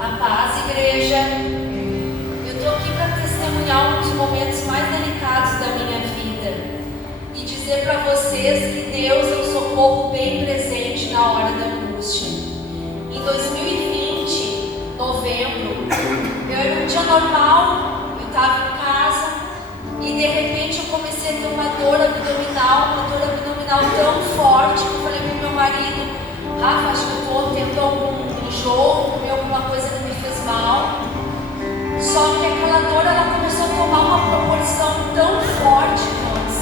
A paz, igreja. Eu estou aqui para testemunhar um dos momentos mais delicados da minha vida e dizer para vocês que Deus é um socorro bem presente na hora da angústia. Em 2020, novembro, era um dia normal, eu estava em casa e de repente eu comecei a ter uma dor abdominal tão forte que eu falei para o meu marido: Rafa, acho que eu estou tendo algum enjoo, comi alguma coisa que me fez mal. Só que aquela dor, ela começou a tomar uma proporção tão forte, irmãos,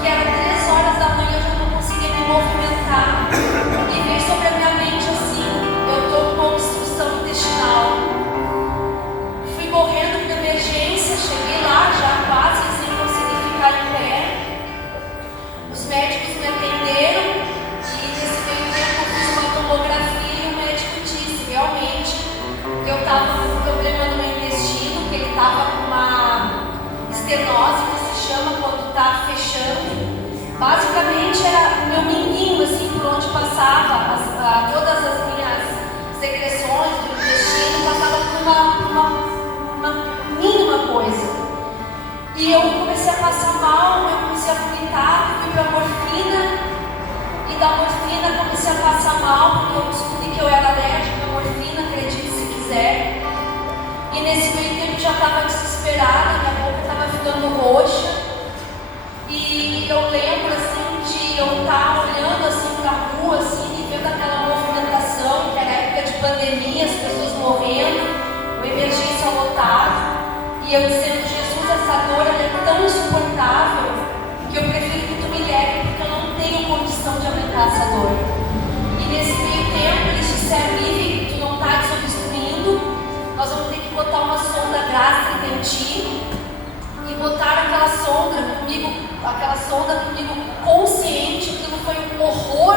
que era 3 horas da manhã, eu já não conseguia me movimentar. E veio sobre a minha mente assim: eu estou com uma obstrução intestinal. Fui correndo para emergência, cheguei lá já quase sem conseguir ficar em pé. Os médicos me atenderam e nesse meio tempo eu fiz uma tomografia e o médico disse realmente que eu estava com um problema no meu intestino, que ele estava com uma estenose, que se chama quando está fechando. Basicamente era o meu minguinho, assim, por onde passava todas as minhas secreções do intestino, passava por uma mínima coisa. E eu comecei a passar mal, eu comecei a vomitar, fui para a morfina, e da morfina comecei a passar mal, porque eu descobri que eu era alérgica à morfina, acredite se quiser. E nesse meio tempo eu já estava desesperada, minha boca estava ficando roxa. E eu lembro assim de eu estar olhando assim para a rua assim, e vendo aquela movimentação, que era época de pandemia, as pessoas morrendo, o emergência lotado. E eu dizendo: Jesus, essa dor ela é tão insuportável que eu prefiro que tu me leve, porque eu não tenho condição de aguentar essa dor. E nesse meio tempo eles disseram: Vivi, tu não está desobstruindo, nós vamos ter que botar uma sonda gástrica em ti. E botaram aquela sonda comigo consciente. Aquilo foi um horror.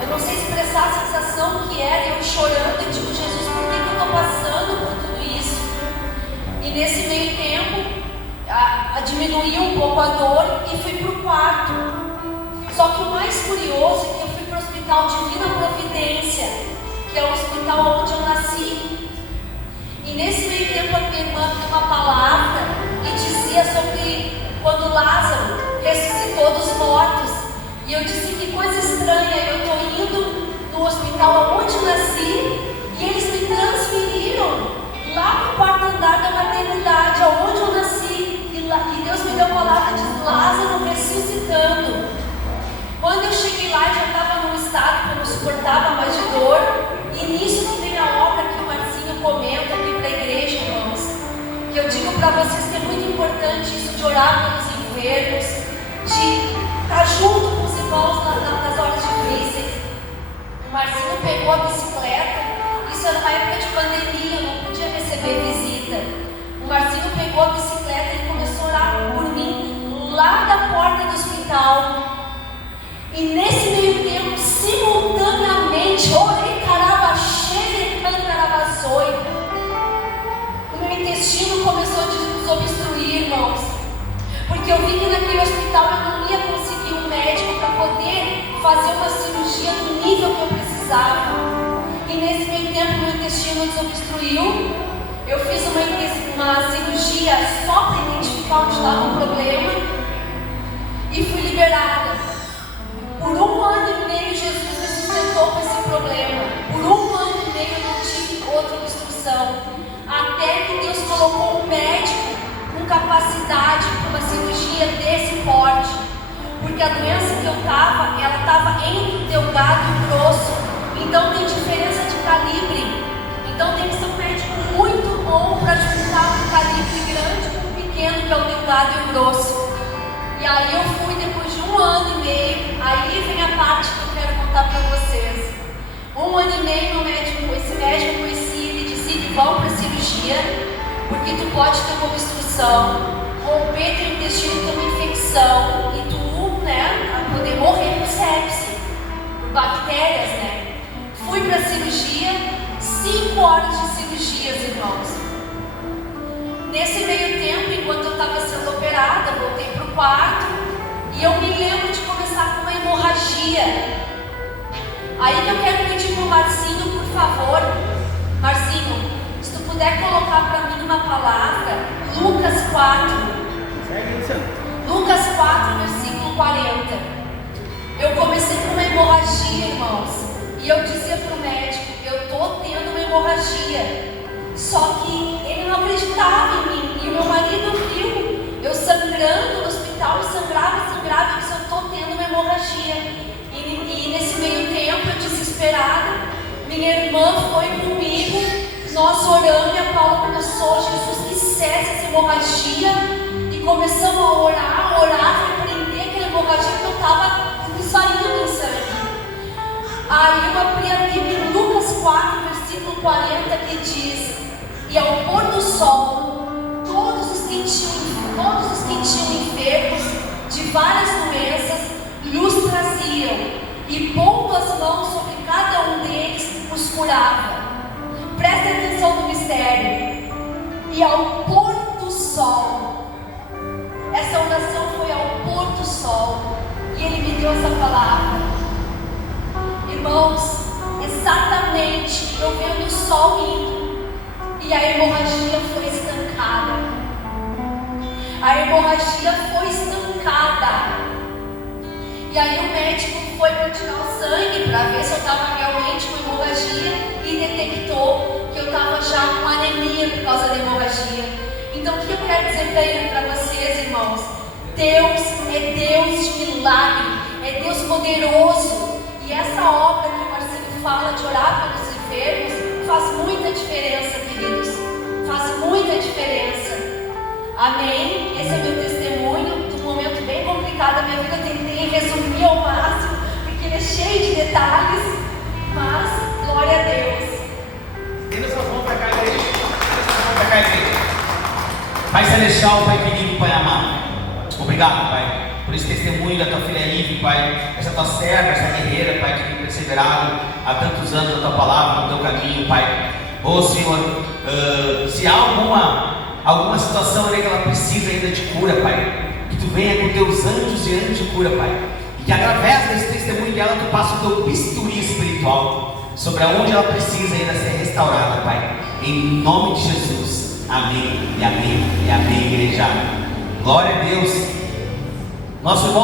Eu não sei expressar a sensação que era, eu chorando e digo: Jesus, por que eu estou passando por tudo isso? E nesse meio tempo diminuiu um pouco a dor e fui para o quarto. Só que o mais curioso é que eu fui para o Hospital Divina Providência, que é o hospital onde eu nasci. E nesse meio tempo a minha irmã deu uma palavra e dizia sobre quando Lázaro ressuscitou dos mortos. E eu disse: que coisa estranha, eu estou indo no hospital onde eu nasci e eles me transferiram lá para o quarto andar da maternidade, aonde eu nasci. E Deus me deu a palavra de Lázaro ressuscitando. Quando eu cheguei lá, eu já estava num estado que eu não suportava mais de dor. E nisso que vem a obra que o Marcinho comenta aqui para a igreja, irmãos. Que eu digo para vocês que é muito importante isso de orar pelos enfermos, de estar junto com os irmãos nas horas difíceis. O Marcinho pegou a bicicleta. Isso era uma época de pandemia, eu não podia receber visita. O Marcinho pegou a bicicleta e começou a orar por mim lá da porta do hospital. E nesse meio tempo, simultaneamente, orei carabaxê e cantarabaçoi. O meu intestino começou a desobstruir, irmãos. Porque eu vi que naquele hospital eu não ia conseguir um médico para poder fazer uma cirurgia no nível que eu precisava. E nesse meio tempo meu intestino desobstruiu. Eu fiz uma cirurgia só para identificar onde estava o problema e fui liberada. Por 1 ano e meio Jesus me sustentou com esse problema. Por 1 ano e meio eu não tive outra obstrução. Até que Deus colocou um médico com capacidade para uma cirurgia desse porte. Porque a doença que eu estava, ela estava entre o delgado e o grosso. Então tem diferença de calibre. Então tem que ser um médico muito bom para juntar um calibre grande com o pequeno, que é o delgado e o grosso. E aí eu fui depois de 1 ano e meio. Aí vem a parte que eu quero contar para vocês. 1 ano e meio esse médico eu conheci, ele disse: vão para a cirurgia, porque tu pode ter uma obstrução, romper teu intestino, ter uma infecção e tu, a poder morrer por sepse, por bactérias, Fui para a cirurgia, 5 horas de cirurgias, irmãos. Nesse meio tempo, enquanto eu estava sendo operada, voltei para o quarto e eu me lembro de começar com uma hemorragia. Aí que eu quero pedir para o Marcinho, por favor. Marcinho, 4. Lucas 4, versículo 40. Eu comecei com uma hemorragia, irmãos. E eu dizia para o médico, eu estou tendo uma hemorragia. Só que ele não acreditava em mim. E o meu marido viu eu sangrando no hospital, e sangrava. Eu disse, eu estou tendo uma hemorragia. E nesse meio tempo, eu desesperada, minha irmã foi comigo, nós oramos e a Paula começou, Jesus, que cesse essa hemorragia. E começamos a orar, repreender aquela hemorragia, porque eu estava me saindo em sangue. Aí eu abri a Bíblia em Lucas 4, versículo 40, que diz: e ao pôr do sol, todos os que tinham enfermos de várias doenças lhes traziam, e pondo as mãos sobre cada um deles, os curava. Preste atenção no mistério. E ao pôr do sol, essa oração foi ao pôr do sol, e ele me deu essa palavra. Irmãos, exatamente, eu vendo o sol indo, e a hemorragia foi estancada. A hemorragia foi estancada. E aí o médico foi para tirar o sangue para ver se eu estava realmente com hemorragia, e detectou que eu estava já com anemia por causa da hemorragia. Então o que eu quero dizer para vocês, irmãos? Deus é Deus de milagre, é Deus poderoso. E essa obra que o Marcinho fala de orar pelos enfermos faz muita diferença, queridos. Faz muita diferença. Amém? Esse é meu testemunho de um momento bem complicado da minha vida. Eu tentei resumir ao máximo, porque ele é cheio de detalhes, mas glória a Deus. Tendo suas mãos para cá, igreja. Pai Celestial, Pai querido, Pai amado, obrigado, Pai, por esse testemunho da tua filha Ive, Pai, essa tua serva, essa guerreira, Pai, que tem perseverado há tantos anos na tua palavra, no teu caminho, Pai. Senhor, se há alguma situação ali que ela precisa ainda de cura, Pai, que tu venha com teus anjos e anjos de cura, Pai, e que através desse testemunho dela tu passa o teu bisturi espiritual sobre aonde ela precisa ainda ser restaurada, Pai, em nome de Jesus. Amém e amém e amém, igreja. Glória a Deus. Nosso irmão